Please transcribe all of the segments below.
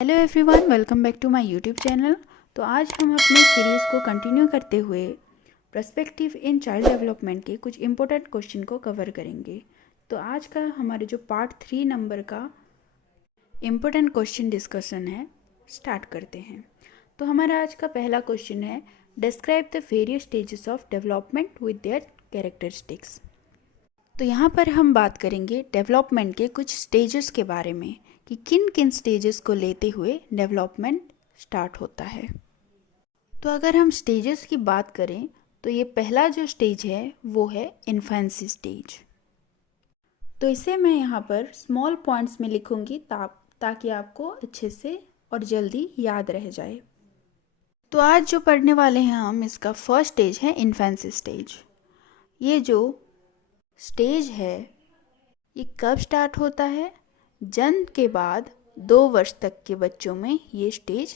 Hello everyone, welcome back to my YouTube channel. तो आज हम अपने सीरीज़ को कंटिन्यू करते हुए पर्सपेक्टिव इन चाइल्ड डेवलपमेंट के कुछ इम्पोर्टेंट क्वेश्चन को कवर करेंगे। तो आज का हमारे जो पार्ट 3 नंबर का इम्पोर्टेंट क्वेश्चन डिस्कशन है, स्टार्ट करते हैं। तो हमारा आज का पहला क्वेश्चन है, describe the various stages of development with their characteristics. तो यहाँ पर हम बात करेंगे डेवलपमेंट के कुछ स्टेजेस के बारे में कि किन किन स्टेजेस को लेते हुए डेवलपमेंट स्टार्ट होता है। तो अगर हम स्टेजेस की बात करें तो ये पहला जो स्टेज है वो है इन्फेंसी स्टेज। तो इसे मैं यहाँ पर स्मॉल पॉइंट्स में लिखूँगी ताकि आपको अच्छे से और जल्दी याद रह जाए। तो आज जो पढ़ने वाले हैं हम, इसका फर्स्ट स्टेज है इन्फेंसी स्टेज। ये जो स्टेज है ये कब स्टार्ट होता है? जन्म के बाद 2 वर्ष तक के बच्चों में ये स्टेज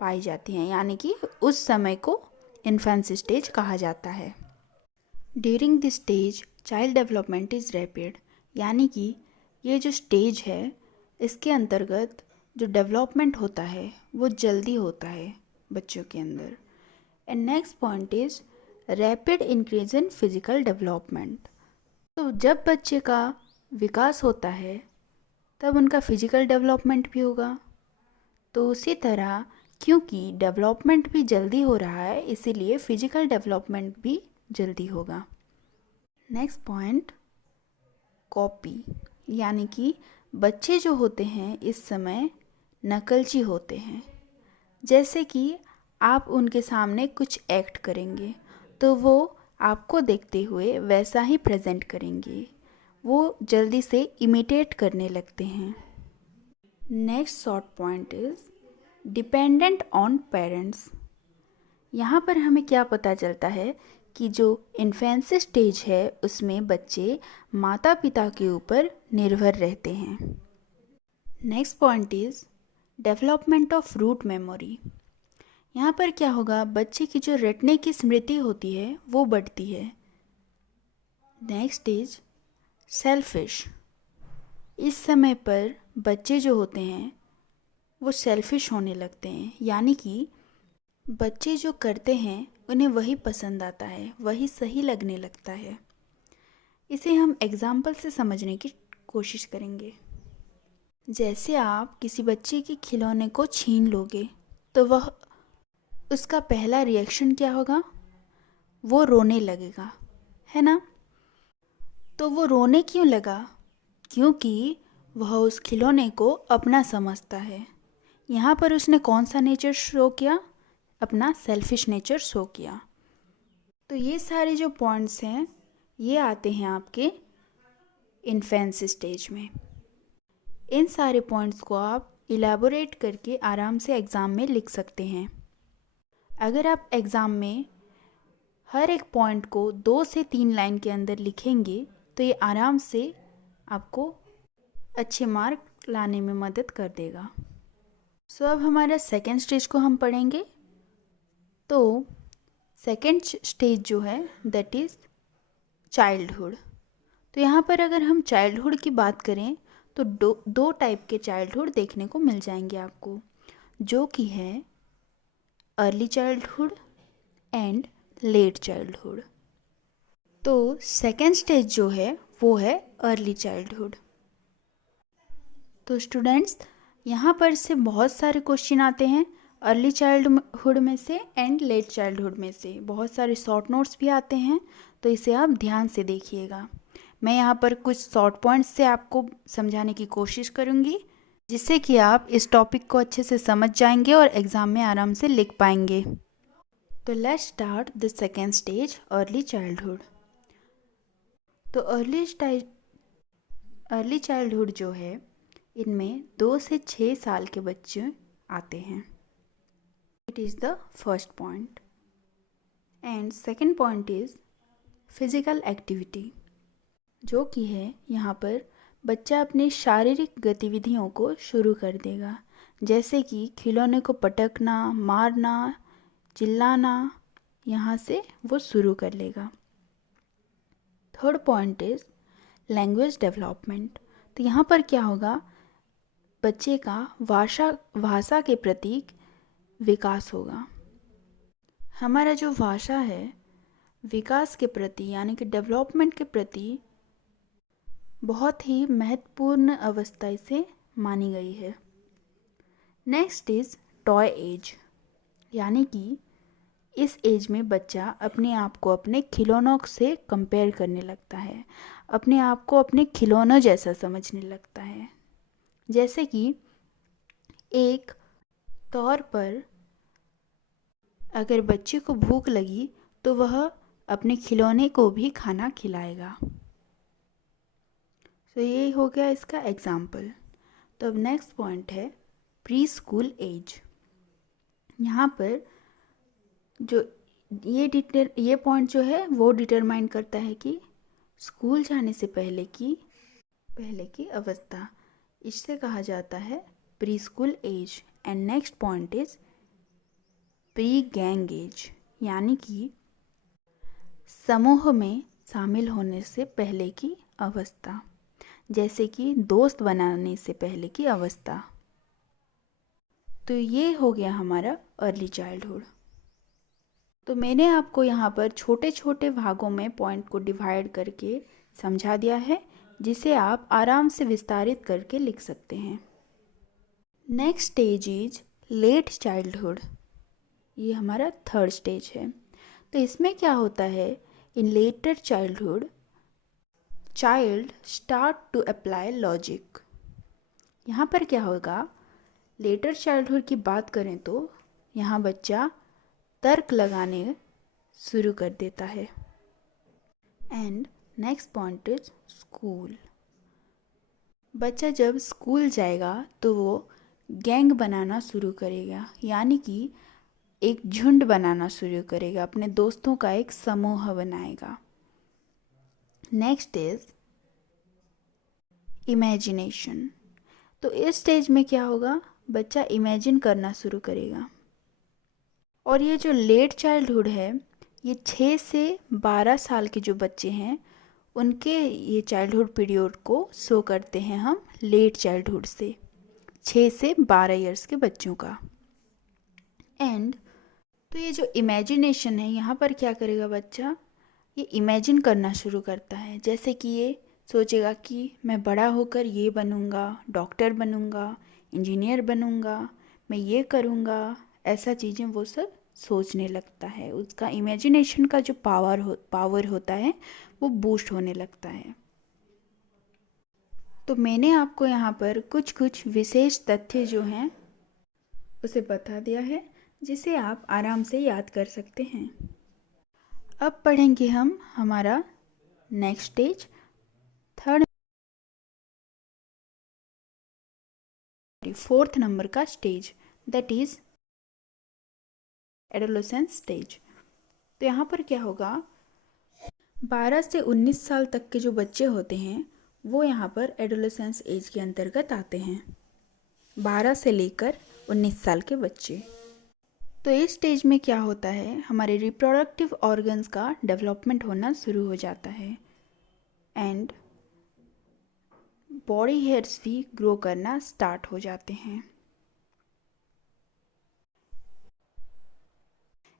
पाई जाती हैं, यानी कि उस समय को इन्फेंसी स्टेज कहा जाता है। During this stage child development is rapid, यानी कि ये जो स्टेज है इसके अंतर्गत जो डेवलपमेंट होता है वो जल्दी होता है बच्चों के अंदर। And next point is rapid increase in physical development. तो जब बच्चे का विकास होता है तब उनका फिजिकल डेवलपमेंट भी होगा। तो उसी तरह क्योंकि डेवलपमेंट भी जल्दी हो रहा है इसीलिए फिजिकल डेवलपमेंट भी जल्दी होगा। नेक्स्ट पॉइंट, कॉपी, यानी कि बच्चे जो होते हैं इस समय नकलची होते हैं। जैसे कि आप उनके सामने कुछ एक्ट करेंगे तो वो आपको देखते हुए वैसा ही प्रेजेंट करेंगे, वो जल्दी से इमिटेट करने लगते हैं। Next short point is dependent on parents. यहाँ पर हमें क्या पता चलता है कि जो इन्फेंसी स्टेज है उसमें बच्चे माता पिता के ऊपर निर्भर रहते हैं। Next point is development of rote memory. यहाँ पर क्या होगा, बच्चे की जो रटने की स्मृति होती है वो बढ़ती है। Next is selfish. इस समय पर बच्चे जो होते हैं वो सेल्फिश होने लगते हैं, यानी कि बच्चे जो करते हैं उन्हें वही पसंद आता है, वही सही लगने लगता है। इसे हम एग्जाम्पल से समझने की कोशिश करेंगे। जैसे आप किसी बच्चे के खिलौने को छीन लोगे तो वह उसका पहला रिएक्शन क्या होगा? वो रोने लगेगा, है ना? तो वो रोने क्यों लगा? क्योंकि वह उस खिलौने को अपना समझता है। यहाँ पर उसने कौन सा नेचर शो किया? अपना सेल्फिश नेचर शो किया। तो ये सारे जो पॉइंट्स हैं ये आते हैं आपके इन्फेंसी स्टेज में। इन सारे पॉइंट्स को आप इलेबोरेट करके आराम से एग्ज़ाम में लिख सकते हैं। अगर आप एग्ज़ाम में हर एक पॉइंट को 2 से 3 लाइन के अंदर लिखेंगे तो ये आराम से आपको अच्छे मार्क लाने में मदद कर देगा। सो अब हमारा सेकेंड स्टेज को हम पढ़ेंगे। तो सेकेंड स्टेज जो है दैट इज़ चाइल्डहुड। तो यहाँ पर अगर हम चाइल्डहुड की बात करें तो दो टाइप के चाइल्डहुड देखने को मिल जाएंगे आपको, जो कि है early childhood and let childhood. तो सेकेंड स्टेज जो है वो है अर्ली चाइल्डहुड। तो स्टूडेंट्स, यहाँ पर से बहुत सारे क्वेश्चन आते हैं अर्ली चाइल्डहुड में से एंड लेट चाइल्डहुड में से। बहुत सारे शॉर्ट नोट्स भी आते हैं, तो इसे आप ध्यान से देखिएगा। मैं यहाँ पर कुछ शॉर्ट पॉइंट्स से आपको समझाने की कोशिश करूँगी जिससे कि आप इस टॉपिक को अच्छे से समझ जाएंगे और एग्ज़ाम में आराम से लिख पाएंगे। तो let's start the second stage, early childhood. तो अर्ली चाइल्डहुड जो है इनमें 2 से 6 साल के बच्चे आते हैं। It is the first point. And second point is physical activity, जो कि है यहाँ पर बच्चा अपनी शारीरिक गतिविधियों को शुरू कर देगा, जैसे कि खिलौने को पटकना, मारना, चिल्लाना, यहाँ से वो शुरू कर लेगा। Third point is language development. तो यहाँ पर क्या होगा, बच्चे का भाषा के प्रति विकास होगा। हमारा जो भाषा है विकास के प्रति यानी कि डेवलपमेंट के प्रति बहुत ही महत्वपूर्ण अवस्था इसे मानी गई है। नेक्स्ट इज टॉय एज, यानी कि इस एज में बच्चा अपने आप को अपने खिलौनों से कंपेयर करने लगता है, अपने आप को अपने खिलौनों जैसा समझने लगता है। जैसे कि एक तौर पर अगर बच्चे को भूख लगी तो वह अपने खिलौने को भी खाना खिलाएगा। तो ये हो गया इसका एग्जाम्पल। तो अब नेक्स्ट पॉइंट है प्री स्कूल एज। यहाँ पर जो ये पॉइंट जो है वो डिटरमाइन करता है कि स्कूल जाने से पहले की अवस्था, इससे कहा जाता है pre school age. And next point is pre gang age, यानी कि समूह में शामिल होने से पहले की अवस्था, जैसे कि दोस्त बनाने से पहले की अवस्था। तो ये हो गया हमारा अर्ली चाइल्डहुड। तो मैंने आपको यहाँ पर छोटे छोटे भागों में पॉइंट को डिवाइड करके समझा दिया है, जिसे आप आराम से विस्तारित करके लिख सकते हैं। Next stage is late childhood. ये हमारा थर्ड स्टेज है। तो इसमें क्या होता है, in later childhood child start to apply logic. यहाँ पर क्या होगा, लेटर चाइल्डहुड की बात करें तो यहाँ बच्चा तर्क लगाने शुरू कर देता है। And next point is school. बच्चा जब स्कूल जाएगा तो वो गैंग बनाना शुरू करेगा, यानी कि एक झुंड बनाना शुरू करेगा, अपने दोस्तों का एक समूह बनाएगा। Next is imagination. तो इस स्टेज में क्या होगा, बच्चा इमेजिन करना शुरू करेगा। और ये जो लेट चाइल्डहुड है, ये 6 से 12 साल के जो बच्चे हैं उनके ये चाइल्डहुड पीरियड को शो करते हैं हम लेट चाइल्डहुड से, 6 से 12 इयर्स के बच्चों का। एंड तो ये जो इमेजिनेशन है, यहाँ पर क्या करेगा बच्चा, ये इमेजिन करना शुरू करता है। जैसे कि ये सोचेगा कि मैं बड़ा होकर ये बनूँगा, डॉक्टर बनूँगा, इंजीनियर बनूँगा, मैं ये करूँगा, ऐसा चीज़ें वो सब सोचने लगता है। उसका इमेजिनेशन का जो पावर होता है वो बूस्ट होने लगता है। तो मैंने आपको यहाँ पर कुछ विशेष तथ्य जो हैं उसे बता दिया है, जिसे आप आराम से याद कर सकते हैं। अब पढ़ेंगे हम हमारा नेक्स्ट स्टेज, फोर्थ नंबर का stage, that is adolescence stage. तो यहाँ पर क्या होगा, 12 से 19 साल तक के जो बच्चे होते हैं वो यहाँ पर एडोलेसेंस एज के अंतर्गत आते हैं, 12 से लेकर 19 साल के बच्चे। तो इस स्टेज में क्या होता है, हमारे रिप्रोडक्टिव ऑर्गन्स का डेवलपमेंट होना शुरू हो जाता है एंड बॉडी हेयर्स भी ग्रो करना स्टार्ट हो जाते हैं।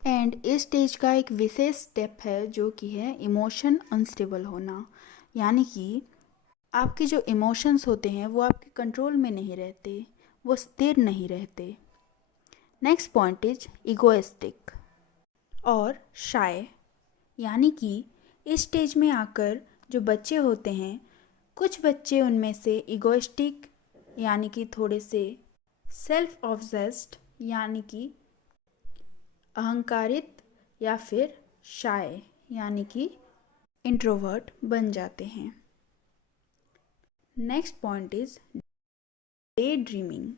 एंड इस स्टेज का एक विशेष स्टेप है जो कि है इमोशन अनस्टेबल होना, यानी कि आपके जो इमोशंस होते हैं वो आपके कंट्रोल में नहीं रहते, वो स्थिर नहीं रहते। नेक्स्ट पॉइंट इज इगोइस्टिक और शाय, यानी कि इस स्टेज में आकर जो बच्चे होते हैं, कुछ बच्चे उनमें से इगोइस्टिक यानी कि थोड़े से सेल्फ ऑब्सेस्ड यानी कि अहंकारित, या फिर शाय यानी कि इंट्रोवर्ट बन जाते हैं। Next point is day dreaming.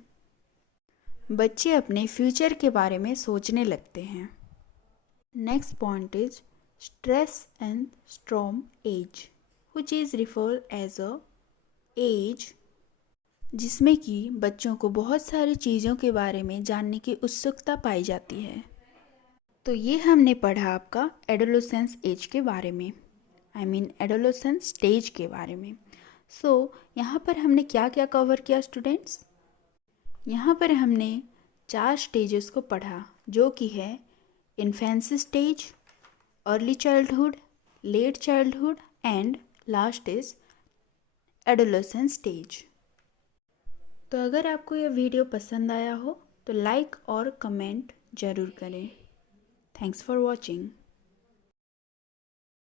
बच्चे अपने फ्यूचर के बारे में सोचने लगते हैं। Next point is stress and storm age, which is referred as a age जिसमें कि बच्चों को बहुत सारी चीज़ों के बारे में जानने की उत्सुकता पाई जाती है। तो ये हमने पढ़ा आपका एडोलेसेंस एज के बारे में, एडोलेसेंस स्टेज के बारे में। सो यहाँ पर हमने क्या क्या कवर किया स्टूडेंट्स, यहाँ पर हमने 4 स्टेजेस को पढ़ा, जो कि है infancy stage, early childhood, late childhood and last is adolescence stage. तो अगर आपको यह वीडियो पसंद आया हो तो लाइक और कमेंट ज़रूर करें। Thanks for watching.